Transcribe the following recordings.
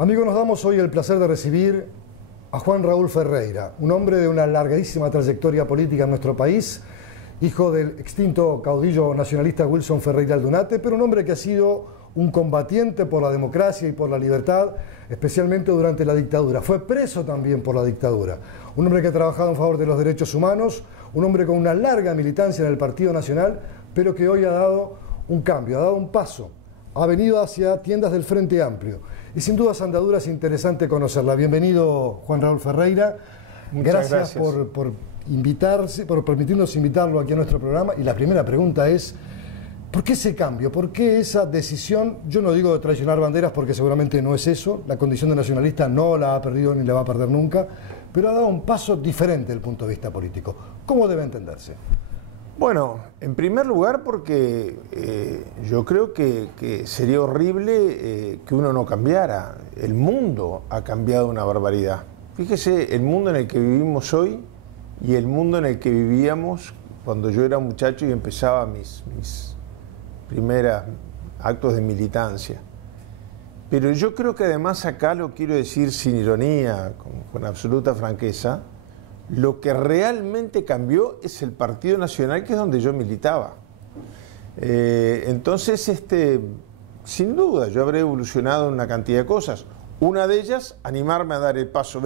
Amigos, nos damos hoy el placer de recibir a Juan Raúl Ferreira, un hombre de una larguísima trayectoria política en nuestro país, hijo del extinto caudillo nacionalista Wilson Ferreira Aldunate, pero un hombre que ha sido un combatiente por la democracia y por la libertad, especialmente durante la dictadura. Fue preso también por la dictadura. Un hombre que ha trabajado en favor de los derechos humanos, un hombre con una larga militancia en el Partido Nacional, pero que hoy ha dado un cambio, ha dado un paso. Ha venido hacia tiendas del Frente Amplio. Y sin duda, Andadura, es interesante conocerla. Bienvenido, Juan Raúl Ferreira. Gracias. Por invitarse, por permitirnos invitarlo aquí a nuestro programa. Y la primera pregunta es, ¿por qué ese cambio? ¿Por qué esa decisión? Yo no digo de traicionar banderas porque seguramente no es eso. La condición de nacionalista no la ha perdido ni la va a perder nunca, pero ha dado un paso diferente desde el punto de vista político. ¿Cómo debe entenderse? Bueno, en primer lugar porque yo creo que sería horrible que uno no cambiara. El mundo ha cambiado una barbaridad. Fíjese, el mundo en el que vivimos hoy y el mundo en el que vivíamos cuando yo era muchacho y empezaba mis primeros actos de militancia. Pero yo creo que además acá, lo quiero decir sin ironía, con absoluta franqueza, lo que realmente cambió es el Partido Nacional, que es donde yo militaba. Entonces, sin duda, yo habré evolucionado en una cantidad de cosas. Una de ellas, animarme a dar el paso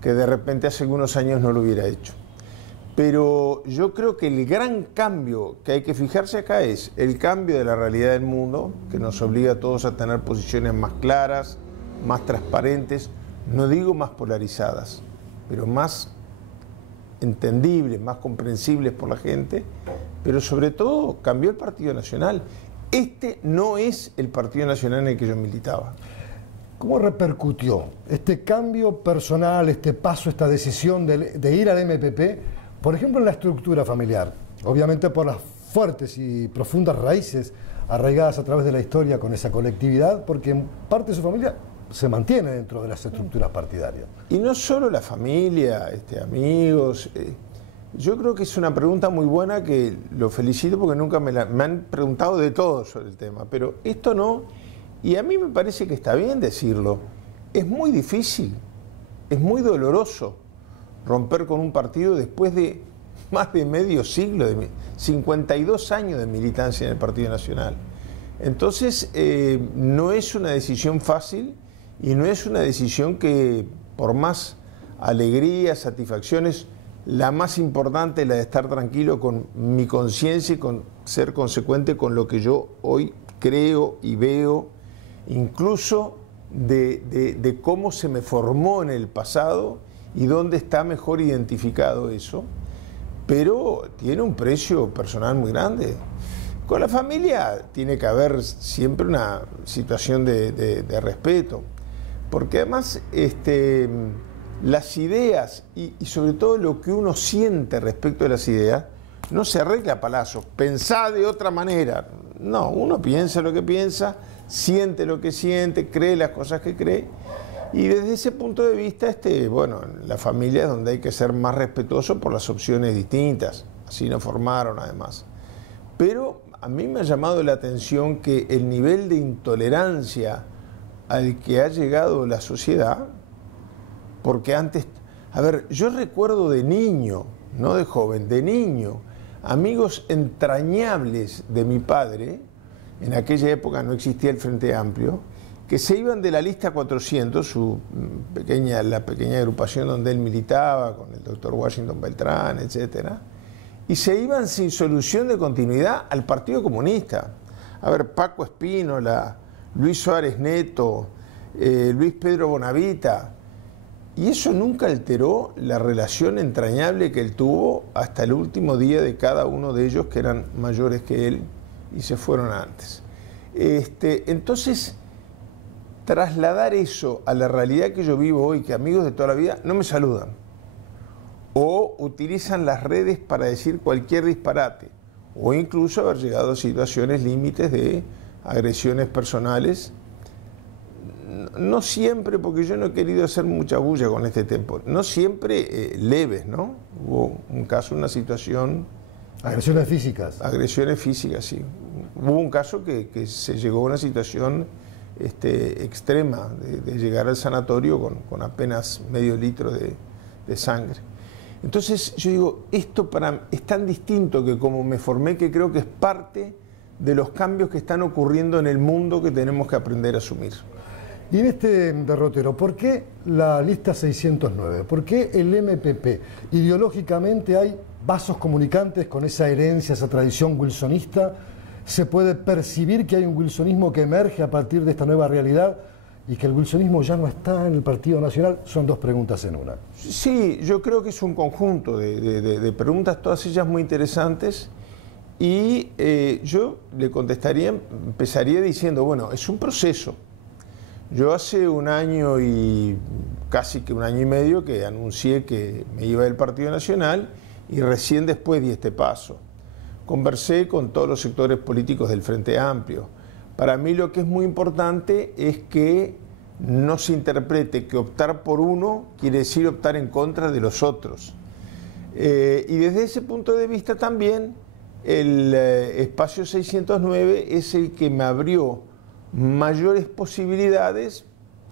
que de repente hace algunos años no lo hubiera hecho. Pero yo creo que el gran cambio que hay que fijarse acá es el cambio de la realidad del mundo, que nos obliga a todos a tener posiciones más claras, más transparentes, no digo más polarizadas, pero más entendibles, más comprensibles por la gente, pero sobre todo cambió el Partido Nacional. Este no es el Partido Nacional en el que yo militaba. ¿Cómo repercutió este cambio personal, este paso, esta decisión de ir al MPP, por ejemplo, en la estructura familiar? Obviamente por las fuertes y profundas raíces arraigadas a través de la historia con esa colectividad, porque en parte de su familia se mantiene dentro de las estructuras partidarias. Y no solo la familia, amigos. Yo creo que es una pregunta muy buena, que lo felicito porque nunca me han preguntado de todo sobre el tema, pero esto no, y a mí me parece que está bien decirlo. Es muy difícil, es muy doloroso romper con un partido después de más de medio siglo, de 52 años de militancia en el Partido Nacional. Entonces, no es una decisión fácil. Y no es una decisión que, por más alegría, satisfacciones, la más importante es la de estar tranquilo con mi conciencia y con ser consecuente con lo que yo hoy creo y veo, incluso de cómo se me formó en el pasado y dónde está mejor identificado eso. Pero tiene un precio personal muy grande. Con la familia tiene que haber siempre una situación de respeto. Porque además las ideas y sobre todo lo que uno siente respecto de las ideas no se arregla a palazos. Pensá de otra manera. No, uno piensa lo que piensa, siente lo que siente, cree las cosas que cree. Y desde ese punto de vista, bueno, la familia es donde hay que ser más respetuoso por las opciones distintas. Así nos formaron además. Pero a mí me ha llamado la atención que el nivel de intolerancia al que ha llegado la sociedad, porque antes, a ver, yo recuerdo de niño, no de joven, de niño, amigos entrañables de mi padre, en aquella época no existía el Frente Amplio, que se iban de la lista 400, la pequeña agrupación donde él militaba, con el doctor Washington Beltrán, etcétera, y se iban sin solución de continuidad al Partido Comunista. A ver, Paco Espínola, Luis Suárez Neto, Luis Pedro Bonavita, y eso nunca alteró la relación entrañable que él tuvo hasta el último día de cada uno de ellos, que eran mayores que él y se fueron antes. Entonces, trasladar eso a la realidad que yo vivo hoy, que amigos de toda la vida no me saludan, o utilizan las redes para decir cualquier disparate, o incluso haber llegado a situaciones límites de agresiones personales, no siempre, porque yo no he querido hacer mucha bulla con este tema, no siempre leves, ¿no? Hubo un caso, una situación... Agresiones físicas. Agresiones físicas, sí. Hubo un caso que se llegó a una situación extrema de llegar al sanatorio con apenas medio litro de sangre. Entonces yo digo, esto es tan distinto que como me formé, que creo que es parte de los cambios que están ocurriendo en el mundo que tenemos que aprender a asumir. Y en este derrotero, ¿por qué la lista 609? ¿Por qué el MPP? Ideológicamente hay vasos comunicantes con esa herencia, esa tradición wilsonista. ¿Se puede percibir que hay un wilsonismo que emerge a partir de esta nueva realidad y que el wilsonismo ya no está en el Partido Nacional? Son dos preguntas en una. Sí, yo creo que es un conjunto de preguntas, todas ellas muy interesantes. Y yo le contestaría, empezaría diciendo, bueno, es un proceso. Yo hace un año y casi que un año y medio que anuncié que me iba del Partido Nacional y recién después di este paso. Conversé con todos los sectores políticos del Frente Amplio. Para mí lo que es muy importante es que no se interprete que optar por uno quiere decir optar en contra de los otros. Y desde ese punto de vista también el espacio 609 es el que me abrió mayores posibilidades,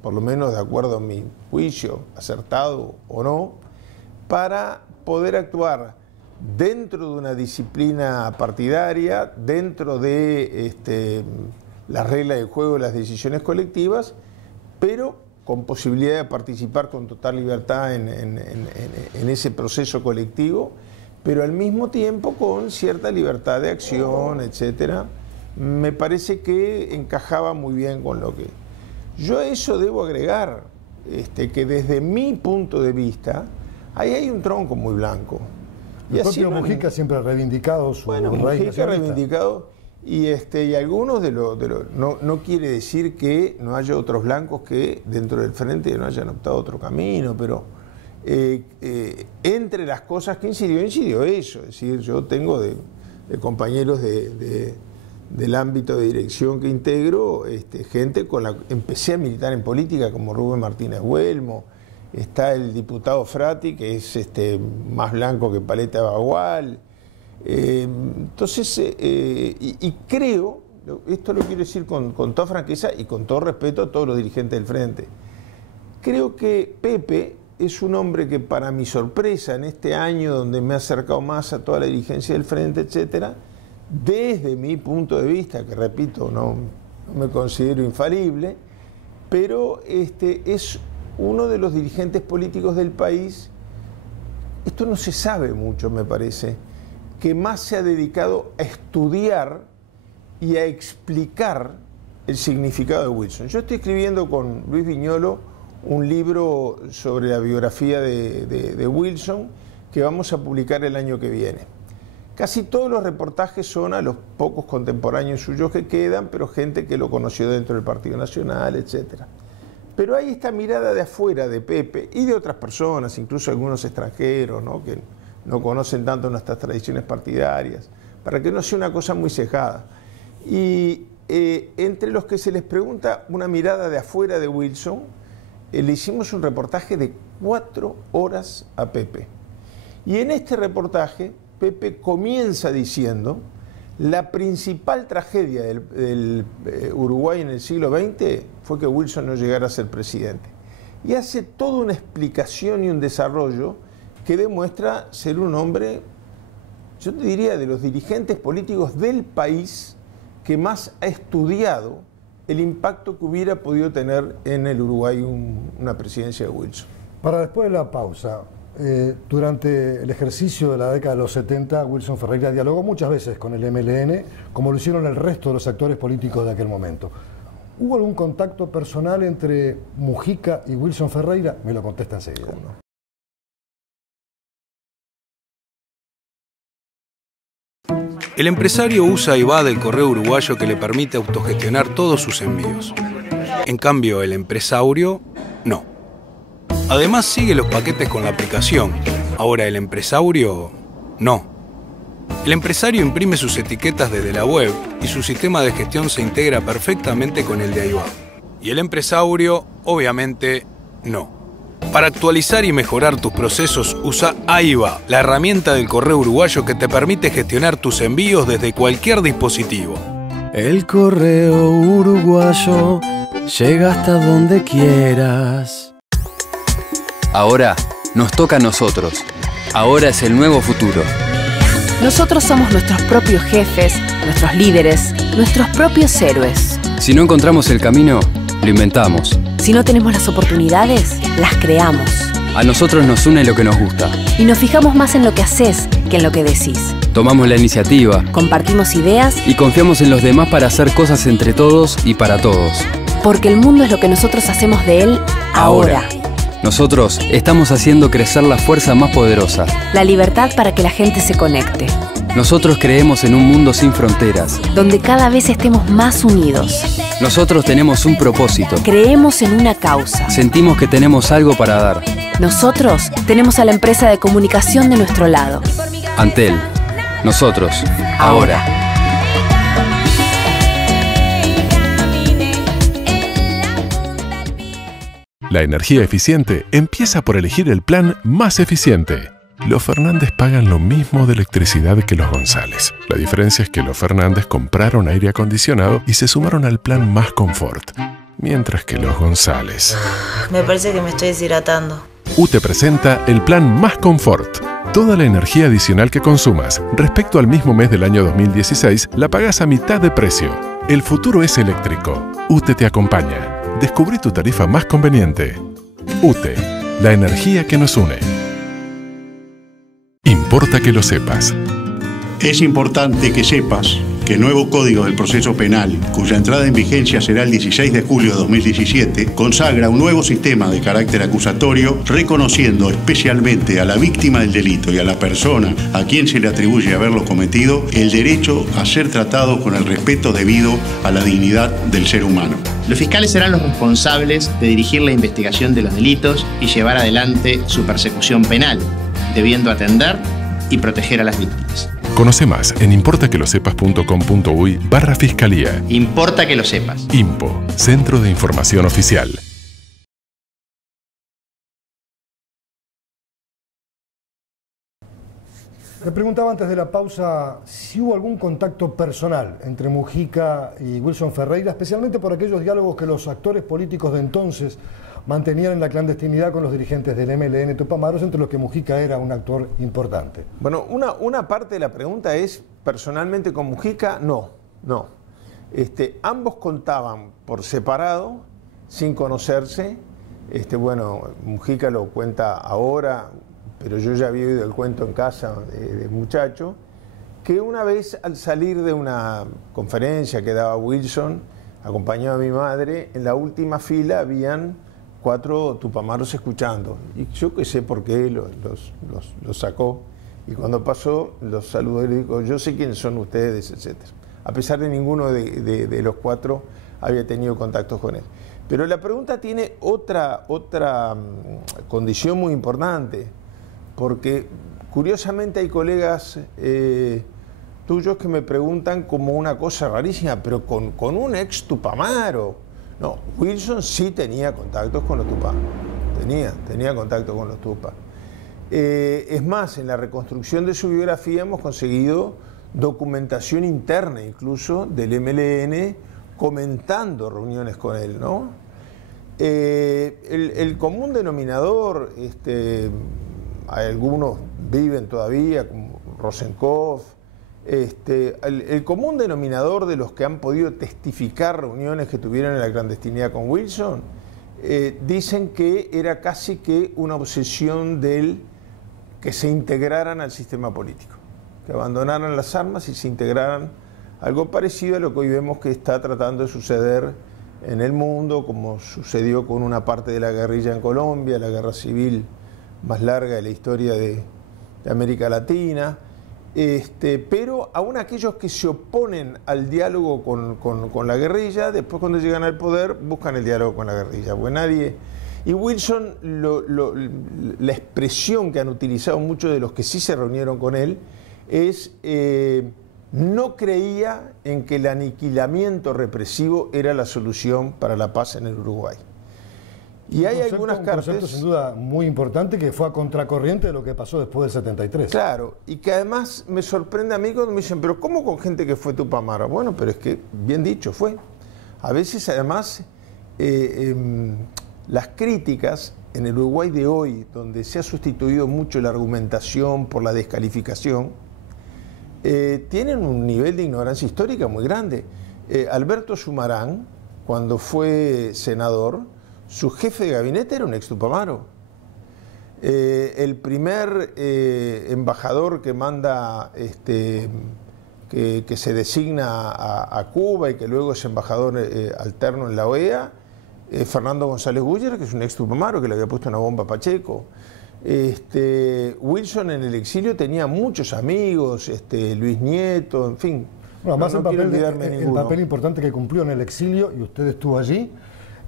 por lo menos de acuerdo a mi juicio, acertado o no, para poder actuar dentro de una disciplina partidaria, dentro de la regla del juego de las decisiones colectivas, pero con posibilidad de participar con total libertad en ese proceso colectivo, pero al mismo tiempo con cierta libertad de acción, etcétera. Me parece que encajaba muy bien con lo que... Yo a eso debo agregar que desde mi punto de vista, ahí hay un tronco muy blanco. El propio Mujica siempre ha reivindicado su raíz nacionalista. Mujica ha reivindicado, y algunos no quiere decir que no haya otros blancos que dentro del frente no hayan optado otro camino, pero entre las cosas que incidió eso. Es decir, yo tengo de compañeros del ámbito de dirección que integro, gente con la empecé a militar en política, como Rubén Martínez Huelmo, está el diputado Frati, que es más blanco que paleta de bagual. Entonces, y creo, esto lo quiero decir con toda franqueza y con todo respeto a todos los dirigentes del Frente, creo que Pepe es un hombre que, para mi sorpresa, en este año donde me he acercado más a toda la dirigencia del Frente, etcétera, desde mi punto de vista, que repito, no me considero infalible, pero es uno de los dirigentes políticos del país, esto no se sabe mucho, me parece, que más se ha dedicado a estudiar y a explicar el significado de Wilson. Yo estoy escribiendo con Luis Viñolo un libro sobre la biografía de Wilson que vamos a publicar el año que viene. Casi todos los reportajes son a los pocos contemporáneos suyos que quedan, pero gente que lo conoció dentro del Partido Nacional, etcétera. Pero hay esta mirada de afuera de Pepe y de otras personas, incluso algunos extranjeros, ¿no?, que no conocen tanto nuestras tradiciones partidarias, para que no sea una cosa muy cejada. Y entre los que se les pregunta una mirada de afuera de Wilson, le hicimos un reportaje de 4 horas a Pepe. Y en este reportaje, Pepe comienza diciendo: la principal tragedia del Uruguay en el siglo XX fue que Wilson no llegara a ser presidente. Y hace toda una explicación y un desarrollo que demuestra ser un hombre, yo te diría, de los dirigentes políticos del país que más ha estudiado el impacto que hubiera podido tener en el Uruguay una presidencia de Wilson. Para después de la pausa, durante el ejercicio de la década de los 70, Wilson Ferreira dialogó muchas veces con el MLN, como lo hicieron el resto de los actores políticos de aquel momento. ¿Hubo algún contacto personal entre Mujica y Wilson Ferreira? Me lo contesta enseguida. El empresario usa y va del correo uruguayo que le permite autogestionar todos sus envíos. En cambio, el empresaurio, no. Además, sigue los paquetes con la aplicación. Ahora, el empresaurio, no. El empresario imprime sus etiquetas desde la web y su sistema de gestión se integra perfectamente con el de AIBA. Y el empresaurio, obviamente, no. Para actualizar y mejorar tus procesos, usa AIBA, la herramienta del correo uruguayo que te permite gestionar tus envíos desde cualquier dispositivo. El correo uruguayo Llega hasta donde quieras. Ahora nos toca a nosotros. Ahora es el nuevo futuro. Nosotros somos nuestros propios jefes, nuestros líderes, nuestros propios héroes. Si no encontramos el camino, lo inventamos. Si no tenemos las oportunidades, las creamos. A nosotros nos une lo que nos gusta. Y nos fijamos más en lo que haces que en lo que decís. Tomamos la iniciativa. Compartimos ideas. Y confiamos en los demás para hacer cosas entre todos y para todos. Porque el mundo es lo que nosotros hacemos de él ahora. Nosotros estamos haciendo crecer la fuerza más poderosa. La libertad para que la gente se conecte. Nosotros creemos en un mundo sin fronteras. Donde cada vez estemos más unidos. Nosotros tenemos un propósito. Creemos en una causa. Sentimos que tenemos algo para dar. Nosotros tenemos a la empresa de comunicación de nuestro lado. Antel. Nosotros. Ahora. La energía eficiente empieza por elegir el plan más eficiente. Los Fernández pagan lo mismo de electricidad que los González. La diferencia es que los Fernández compraron aire acondicionado y se sumaron al plan Más Confort. Mientras que los González... Me parece que me estoy deshidratando. UTE presenta el plan Más Confort. Toda la energía adicional que consumas respecto al mismo mes del año 2016 la pagas a mitad de precio. El futuro es eléctrico. UTE te acompaña. Descubrí tu tarifa más conveniente. UTE, la energía que nos une. Importa que lo sepas. Es importante que sepas que el nuevo Código del Proceso Penal, cuya entrada en vigencia será el 16 de julio de 2017, consagra un nuevo sistema de carácter acusatorio, reconociendo especialmente a la víctima del delito y a la persona a quien se le atribuye haberlo cometido el derecho a ser tratado con el respeto debido a la dignidad del ser humano. Los fiscales serán los responsables de dirigir la investigación de los delitos y llevar adelante su persecución penal, debiendo atender y proteger a las víctimas. Conoce más en importaquelosepas.com.uy/fiscalía. Importa que lo sepas. INPO, Centro de Información Oficial. Me preguntaba antes de la pausa si hubo algún contacto personal entre Mujica y Wilson Ferreira, especialmente por aquellos diálogos que los actores políticos de entonces mantenían en la clandestinidad con los dirigentes del MLN Tupamaros, entre los que Mujica era un actor importante. Bueno, una parte de la pregunta es, personalmente con Mujica, no. Ambos contaban por separado, sin conocerse. Bueno, Mujica lo cuenta ahora, pero yo ya había oído el cuento en casa de muchacho, que una vez al salir de una conferencia que daba Wilson, acompañado de mi madre, en la última fila habían 4 tupamaros escuchando. Y yo que sé por qué los sacó. Y cuando pasó, los saludó y le dijo, yo sé quiénes son ustedes, etc. A pesar de ninguno de los 4 había tenido contactos con él. Pero la pregunta tiene otra condición muy importante, porque curiosamente hay colegas tuyos que me preguntan como una cosa rarísima, pero con un ex Tupamaro. No, Wilson sí tenía contactos con los Tupá, tenía contacto con los Tupá. Es más, en la reconstrucción de su biografía hemos conseguido documentación interna incluso del MLN comentando reuniones con él, ¿no? El común denominador, algunos viven todavía, como Rosenkopf. El común denominador de los que han podido testificar reuniones que tuvieron en la clandestinidad con Wilson, dicen que era casi que una obsesión de él que se integraran al sistema político, que abandonaran las armas y se integraran, algo parecido a lo que hoy vemos que está tratando de suceder en el mundo, como sucedió con una parte de la guerrilla en Colombia, la guerra civil más larga de la historia de América Latina. Pero aún aquellos que se oponen al diálogo con la guerrilla, después cuando llegan al poder buscan el diálogo con la guerrilla, pues nadie... Y Wilson, la expresión que han utilizado muchos de los que sí se reunieron con él es no creía en que el aniquilamiento represivo era la solución para la paz en el Uruguay. Y hay algunas cartas... Un concepto sin duda muy importante que fue a contracorriente de lo que pasó después del 73. Claro, y que además me sorprende a mí cuando me dicen, pero ¿cómo con gente que fue Tupamaro? Bueno, pero es que, bien dicho, fue. A veces además las críticas en el Uruguay de hoy, donde se ha sustituido mucho la argumentación por la descalificación, tienen un nivel de ignorancia histórica muy grande. Alberto Sumarán, cuando fue senador, su jefe de gabinete era un ex Tupamaro. El primer embajador que manda, que se designa a Cuba y que luego es embajador alterno en la OEA, Fernando González Guller, que es un ex Tupamaro que le había puesto una bomba a Pacheco. Wilson en el exilio tenía muchos amigos, Luis Nieto, en fin. Bueno, más el papel importante que cumplió en el exilio, y usted estuvo allí,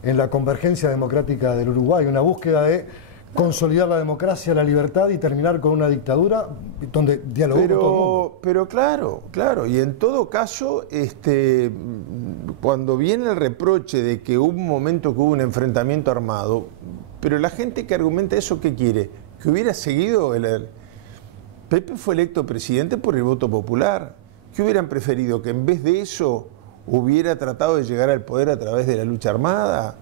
en la convergencia democrática del Uruguay, una búsqueda de consolidar la democracia, la libertad y terminar con una dictadura donde dialogó con todo el mundo. Pero claro, y en todo caso, cuando viene el reproche de que hubo un momento que hubo un enfrentamiento armado, pero la gente que argumenta eso, ¿qué quiere? Que hubiera seguido Pepe fue electo presidente por el voto popular. ¿Qué hubieran preferido? ¿Que en vez de eso hubiera tratado de llegar al poder a través de la lucha armada?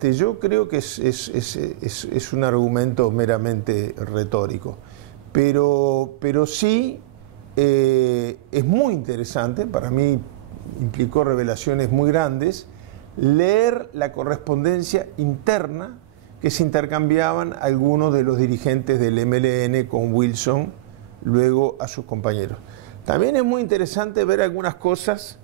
Yo creo que es un argumento meramente retórico. Pero sí es muy interesante, para mí implicó revelaciones muy grandes, leer la correspondencia interna que se intercambiaban algunos de los dirigentes del MLN con Wilson, luego a sus compañeros. También es muy interesante ver algunas cosas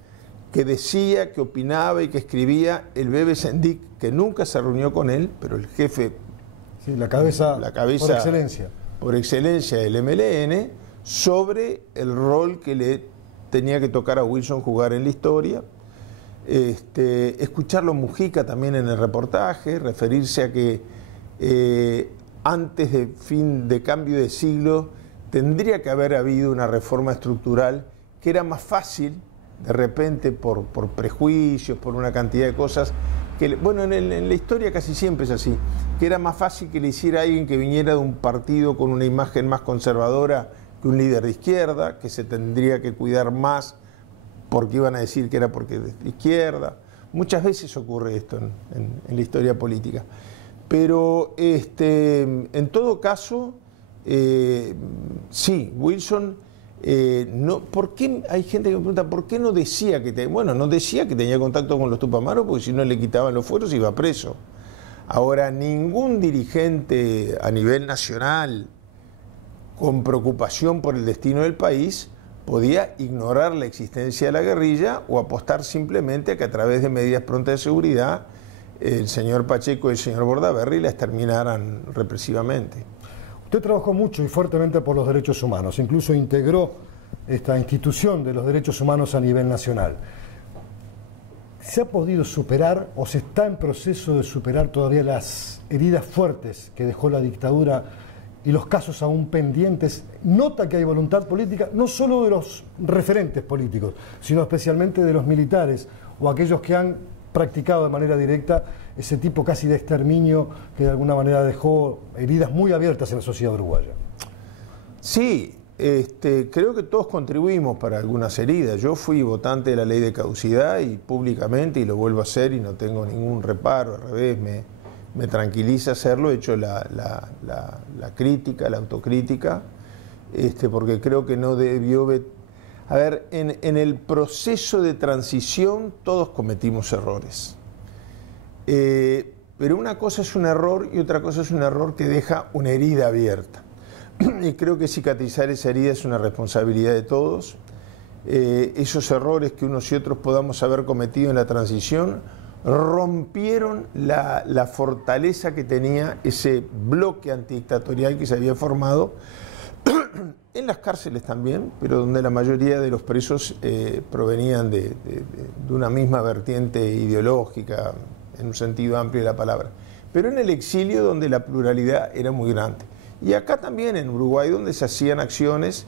que decía, que opinaba y que escribía el Bebe Sendik, que nunca se reunió con él, pero el jefe, sí, la cabeza por excelencia del MLN, sobre el rol que le tenía que tocar a Wilson jugar en la historia. Escucharlo Mujica también en el reportaje, referirse a que antes de fin de cambio de siglo tendría que haber habido una reforma estructural que era más fácil, de repente por prejuicios, por una cantidad de cosas, que, bueno, en la historia casi siempre es así, que era más fácil que le hiciera a alguien que viniera de un partido con una imagen más conservadora que un líder de izquierda, que se tendría que cuidar más porque iban a decir que era porque de izquierda. Muchas veces ocurre esto en la historia política. Pero en todo caso, sí, Wilson, no, ¿por qué hay gente que me pregunta por qué no decía que no decía que tenía contacto con los Tupamaros, porque si no le quitaban los fueros iba preso? Ahora, ningún dirigente a nivel nacional con preocupación por el destino del país podía ignorar la existencia de la guerrilla o apostar simplemente a que a través de medidas prontas de seguridad el señor Pacheco y el señor Bordaberry la exterminaran represivamente. Usted trabajó mucho y fuertemente por los derechos humanos, incluso integró esta institución de los derechos humanos a nivel nacional. ¿Se ha podido superar o se está en proceso de superar todavía las heridas fuertes que dejó la dictadura y los casos aún pendientes? Nota que hay voluntad política, no solo de los referentes políticos, sino especialmente de los militares o aquellos que han practicado de manera directa ese tipo casi de exterminio que de alguna manera dejó heridas muy abiertas en la sociedad uruguaya. Sí, creo que todos contribuimos para algunas heridas. Yo fui votante de la ley de caducidad y públicamente, y lo vuelvo a hacer y no tengo ningún reparo, al revés, me tranquiliza hacerlo. He hecho la crítica, la autocrítica, porque creo que no debió... A ver, en el proceso de transición todos cometimos errores. Pero una cosa es un error y otra cosa es un error que deja una herida abierta. Y creo que cicatrizar esa herida es una responsabilidad de todos. Esos errores que unos y otros podamos haber cometido en la transición rompieron la fortaleza que tenía ese bloque antidictatorial que se había formado en las cárceles también, pero donde la mayoría de los presos provenían de una misma vertiente ideológica, en un sentido amplio de la palabra. Pero en el exilio, donde la pluralidad era muy grande. Y acá también en Uruguay, donde se hacían acciones,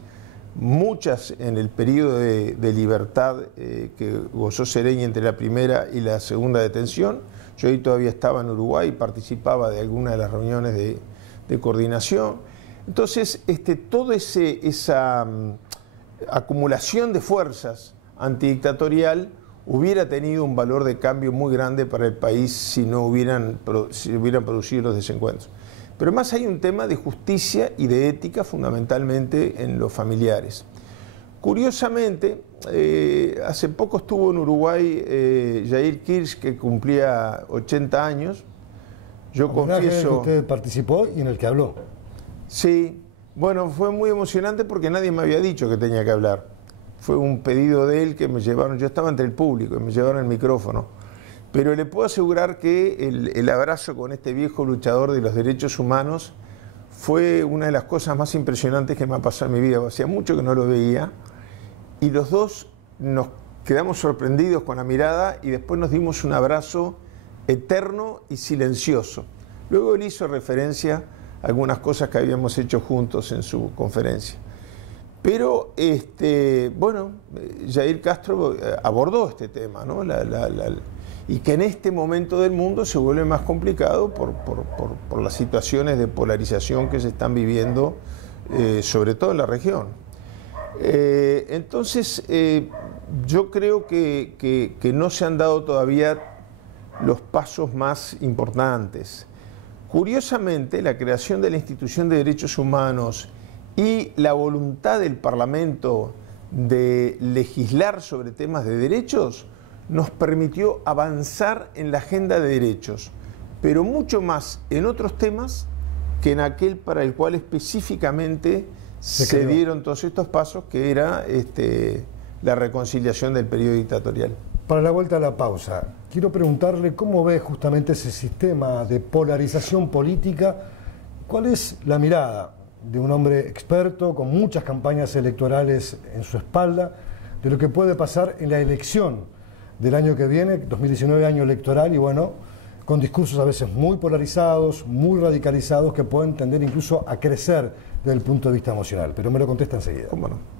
muchas en el periodo de libertad que gozó Sereñi entre la primera y la segunda detención. Yo ahí todavía estaba en Uruguay y participaba de algunas de las reuniones de coordinación. Entonces, toda esa acumulación de fuerzas antidictatorial hubiera tenido un valor de cambio muy grande para el país si no hubieran producido los desencuentros. Pero además hay un tema de justicia y de ética fundamentalmente en los familiares. Curiosamente, hace poco estuvo en Uruguay Jair Kirch, que cumplía 80 años. Yo confieso... En el que usted participó y en el que habló. Sí, bueno, fue muy emocionante porque nadie me había dicho que tenía que hablar. Fue un pedido de él que me llevaron, yo estaba entre el público y me llevaron el micrófono. Pero le puedo asegurar que el abrazo con este viejo luchador de los derechos humanos fue una de las cosas más impresionantes que me ha pasado en mi vida. Hacía mucho que no lo veía y los dos nos quedamos sorprendidos con la mirada y después nos dimos un abrazo eterno y silencioso. Luego él hizo referencia a algunas cosas que habíamos hecho juntos en su conferencia. Pero, bueno, Jair Castro abordó este tema, ¿no? Y que en este momento del mundo se vuelve más complicado por las situaciones de polarización que se están viviendo, sobre todo en la región. Entonces, yo creo que no se han dado todavía los pasos más importantes. Curiosamente, la creación de la Institución de Derechos Humanos y la voluntad del Parlamento de legislar sobre temas de derechos nos permitió avanzar en la agenda de derechos, pero mucho más en otros temas que en aquel para el cual específicamente se dieron todos estos pasos, que era la reconciliación del periodo dictatorial. Para la vuelta a la pausa, quiero preguntarle cómo ve justamente ese sistema de polarización política. ¿Cuál es la mirada de un hombre experto, con muchas campañas electorales en su espalda, de lo que puede pasar en la elección del año que viene, 2019, año electoral, y bueno, con discursos a veces muy polarizados, muy radicalizados, que pueden tender incluso a crecer desde el punto de vista emocional? Pero me lo contesta enseguida. ¿Cómo no?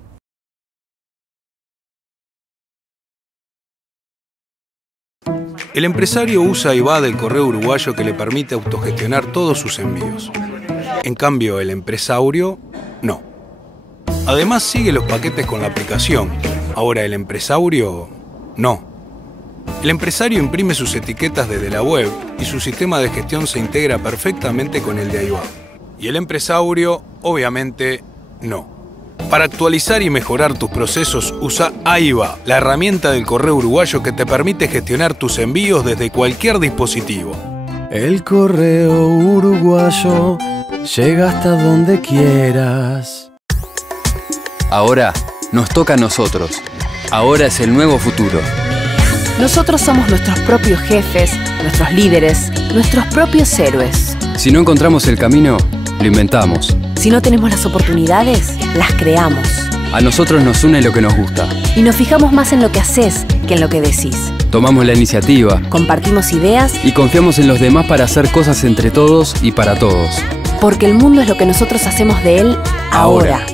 El empresario usa y va del correo uruguayo que le permite autogestionar todos sus envíos. En cambio, el empresario, no. Además, sigue los paquetes con la aplicación. Ahora, el empresario, no. El empresario imprime sus etiquetas desde la web y su sistema de gestión se integra perfectamente con el de AIBA. Y el empresario, obviamente, no. Para actualizar y mejorar tus procesos, usa AIBA, la herramienta del correo uruguayo que te permite gestionar tus envíos desde cualquier dispositivo. El correo uruguayo llega hasta donde quieras. Ahora nos toca a nosotros. Ahora es el nuevo futuro. Nosotros somos nuestros propios jefes, nuestros líderes, nuestros propios héroes. Si no encontramos el camino, lo inventamos. Si no tenemos las oportunidades, las creamos. A nosotros nos une lo que nos gusta. Y nos fijamos más en lo que haces que en lo que decís. Tomamos la iniciativa. Compartimos ideas. Y confiamos en los demás para hacer cosas entre todos y para todos. Porque el mundo es lo que nosotros hacemos de él ahora.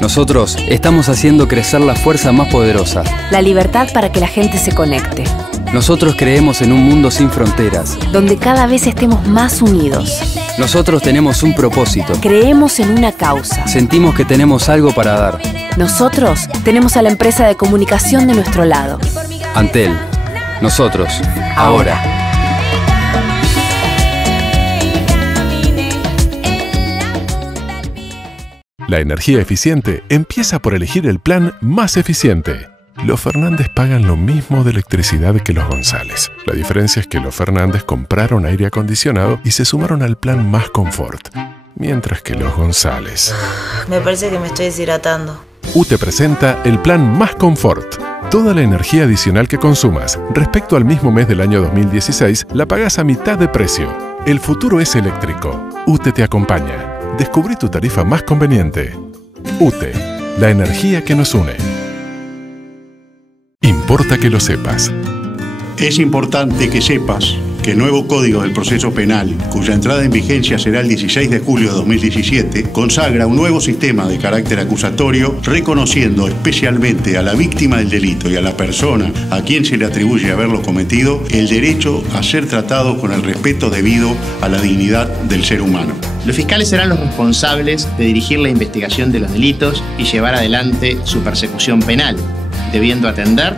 Nosotros estamos haciendo crecer la fuerza más poderosa. La libertad para que la gente se conecte. Nosotros creemos en un mundo sin fronteras. Donde cada vez estemos más unidos. Nosotros tenemos un propósito. Creemos en una causa. Sentimos que tenemos algo para dar. Nosotros tenemos a la empresa de comunicación de nuestro lado. Antel. Nosotros. Ahora. La energía eficiente empieza por elegir el plan más eficiente. Los Fernández pagan lo mismo de electricidad que los González. La diferencia es que los Fernández compraron aire acondicionado y se sumaron al plan Más Confort, mientras que los González... Me parece que me estoy deshidratando. UTE presenta el plan Más Confort. Toda la energía adicional que consumas respecto al mismo mes del año 2016 la pagas a mitad de precio. El futuro es eléctrico. UTE te acompaña. Descubrí tu tarifa más conveniente. UTE, la energía que nos une. Importa que lo sepas. Es importante que sepas que el nuevo Código del Proceso Penal, cuya entrada en vigencia será el 16 de julio de 2017, consagra un nuevo sistema de carácter acusatorio, reconociendo especialmente a la víctima del delito y a la persona a quien se le atribuye haberlo cometido el derecho a ser tratado con el respeto debido a la dignidad del ser humano. Los fiscales serán los responsables de dirigir la investigación de los delitos y llevar adelante su persecución penal, debiendo atender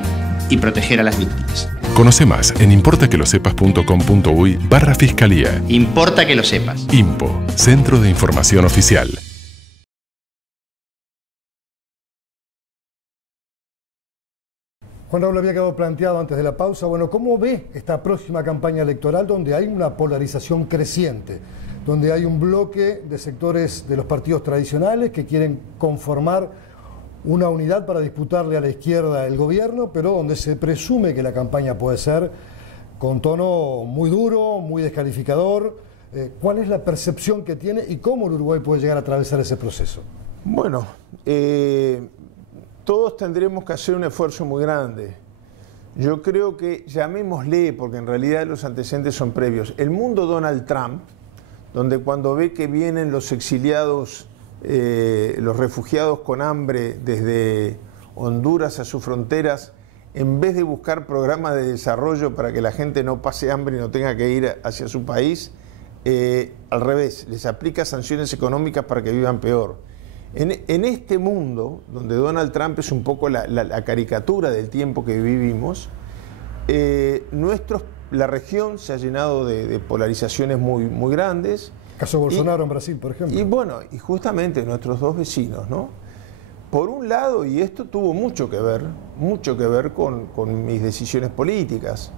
y proteger a las víctimas. Conoce más en importaquelosepas.com.uy/fiscalía. Importa que lo sepas. INPO, Centro de Información Oficial. Juan Raúl, había quedado planteado antes de la pausa, bueno, ¿cómo ve esta próxima campaña electoral donde hay una polarización creciente, donde hay un bloque de sectores de los partidos tradicionales que quieren conformar una unidad para disputarle a la izquierda el gobierno, pero donde se presume que la campaña puede ser con tono muy duro, muy descalificador? ¿Cuál es la percepción que tiene y cómo el Uruguay puede llegar a atravesar ese proceso? Bueno, todos tendremos que hacer un esfuerzo muy grande. Yo creo que, llamémosle, porque en realidad los antecedentes son previos, el mundo Donald Trump, donde cuando ve que vienen los exiliados, los refugiados con hambre desde Honduras a sus fronteras, en vez de buscar programas de desarrollo para que la gente no pase hambre y no tenga que ir hacia su país, al revés, les aplica sanciones económicas para que vivan peor. En este mundo, donde Donald Trump es un poco la caricatura del tiempo que vivimos, la región se ha llenado de polarizaciones muy grandes. Caso Bolsonaro en Brasil, por ejemplo. Y bueno, y justamente nuestros dos vecinos, ¿no? Por un lado, y esto tuvo mucho que ver con mis decisiones políticas,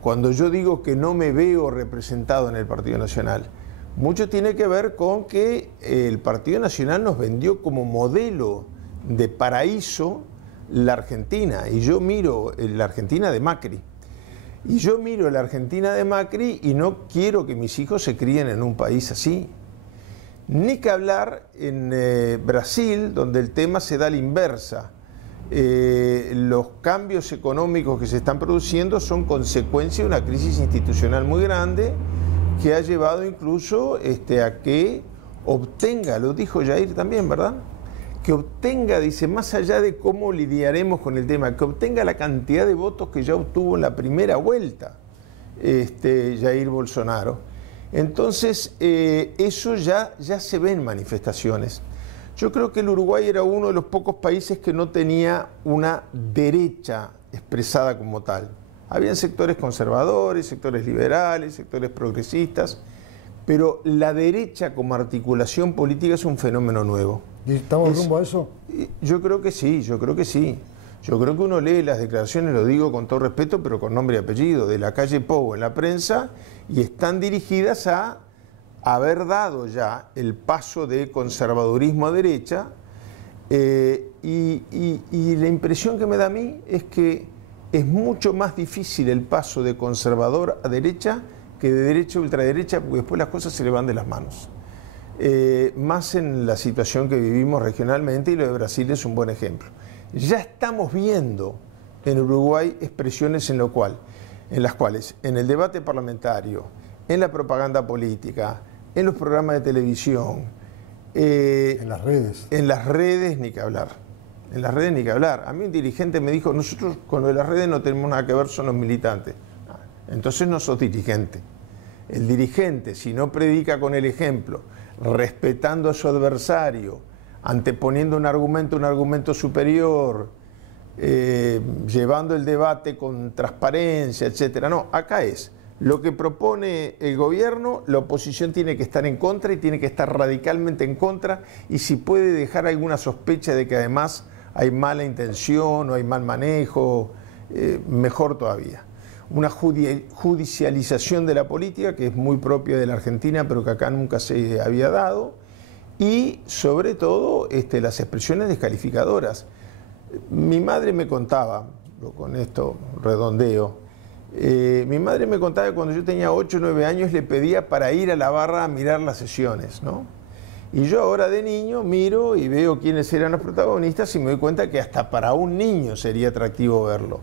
cuando yo digo que no me veo representado en el Partido Nacional, mucho tiene que ver con que el Partido Nacional nos vendió como modelo de paraíso la Argentina, y yo miro la Argentina de Macri. Y yo miro la Argentina de Macri y no quiero que mis hijos se críen en un país así. Ni que hablar en Brasil, donde el tema se da a la inversa. Los cambios económicos que se están produciendo son consecuencia de una crisis institucional muy grande que ha llevado incluso a que obtenga, lo dijo Jair también, ¿verdad? Que obtenga, dice, más allá de cómo lidiaremos con el tema, que obtenga la cantidad de votos que ya obtuvo en la primera vuelta Jair Bolsonaro. Entonces, eso ya se ve en manifestaciones. Yo creo que el Uruguay era uno de los pocos países que no tenía una derecha expresada como tal. Habían sectores conservadores, sectores liberales, sectores progresistas, pero la derecha como articulación política es un fenómeno nuevo. ¿Y estamos rumbo a eso? Yo creo que sí, yo creo que sí. Yo creo que uno lee las declaraciones, lo digo con todo respeto, pero con nombre y apellido, de la calle Pou en la prensa, y están dirigidas a haber dado ya el paso de conservadurismo a derecha, y la impresión que me da a mí es que es mucho más difícil el paso de conservador a derecha que de derecha a ultraderecha, porque después las cosas se le van de las manos. Más en la situación que vivimos regionalmente, y lo de Brasil es un buen ejemplo. Ya estamos viendo en Uruguay expresiones en las cuales en el debate parlamentario, en la propaganda política, en los programas de televisión, en las redes. En las redes ni que hablar. En las redes ni que hablar. A mí un dirigente me dijo, nosotros con lo de las redes no tenemos nada que ver, son los militantes. Entonces no sos dirigente. El dirigente, si no predica con el ejemplo, respetando a su adversario, anteponiendo un argumento superior, llevando el debate con transparencia, etcétera. No, acá es lo que propone el gobierno, la oposición tiene que estar en contra y tiene que estar radicalmente en contra, y si puede dejar alguna sospecha de que además hay mala intención o hay mal manejo, mejor todavía. Una judicialización de la política que es muy propia de la Argentina, pero que acá nunca se había dado, y sobre todo las expresiones descalificadoras. Mi madre me contaba, con esto redondeo, mi madre me contaba que cuando yo tenía 8 o 9 años le pedía para ir a la barra a mirar las sesiones, ¿no? Y yo ahora de niño miro y veo quiénes eran los protagonistas y me doy cuenta que hasta para un niño sería atractivo verlo.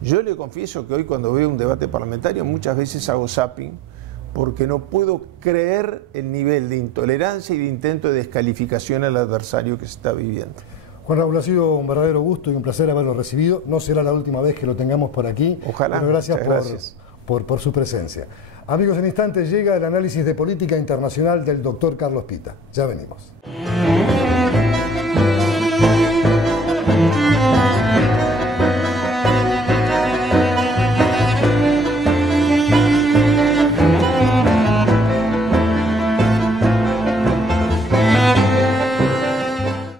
Yo le confieso que hoy cuando veo un debate parlamentario muchas veces hago zapping porque no puedo creer el nivel de intolerancia y de intento de descalificación al adversario que se está viviendo. Juan Raúl, ha sido un verdadero gusto y un placer haberlo recibido. No será la última vez que lo tengamos por aquí. Ojalá. Pero gracias por su presencia. Amigos, en instantes llega el análisis de política internacional del doctor Carlos Pita. Ya venimos.